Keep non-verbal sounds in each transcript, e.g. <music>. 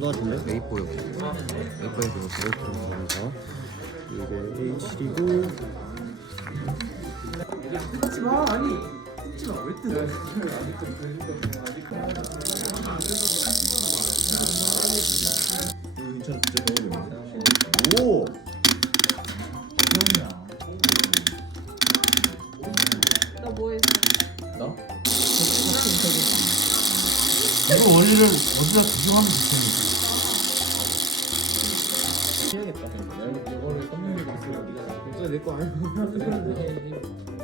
넣어줄래? A4 여기 A4 여기 A4 여기서 이게 A7이고 뜯지마 아니 뜯지마 왜 뜯어 아직도 괜찮아 진짜 너무 좋아 오! 이거 원리를 어디다 적용하면 좋겠는데.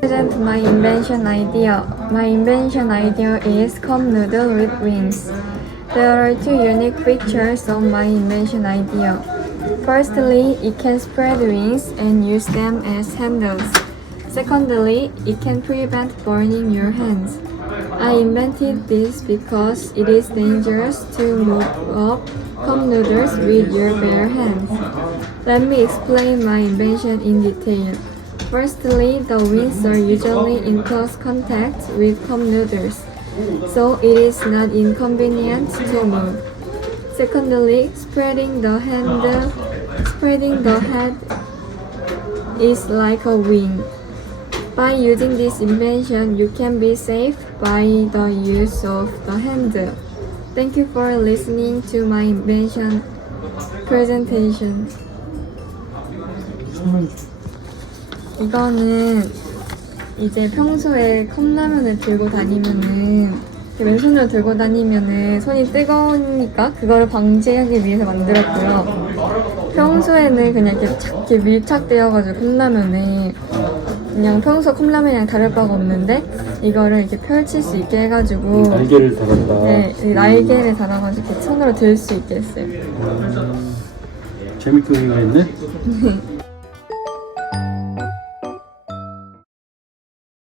present my invention idea. My invention idea is cup noodle with wings. There are two unique features of my invention idea. Firstly, it can spread wings and use them as handles. Secondly, it can prevent burning your hands. I invented this because it is dangerous to move up cup noodles with your bare hands. Let me explain my invention in detail. Firstly, the wings are usually in close contact with cup noodles, so it is not inconvenient to move. Secondly, spreading the handle, spreading the head is like a wing. By using this invention, you can be safe by the use of the handle. Thank you for listening to my invention presentation. 이거는 이제 평소에 컵라면을 들고 다니면은 왼손으로 들고 다니면은 손이 뜨거우니까 그거를 방지하기 위해서 만들었고요. 평소에는 그냥 이렇게 착 이렇게 밀착되어가지고 컵라면에 그냥 평소 컵라면이랑 다를 바가 없는데 이거를 이렇게 펼칠 수 있게 해가지고 날개를 달았다. 네, 이 날개를 달아가지고 이렇게 손으로 들 수 있게 했어요. 재밌게 했네? <laughs>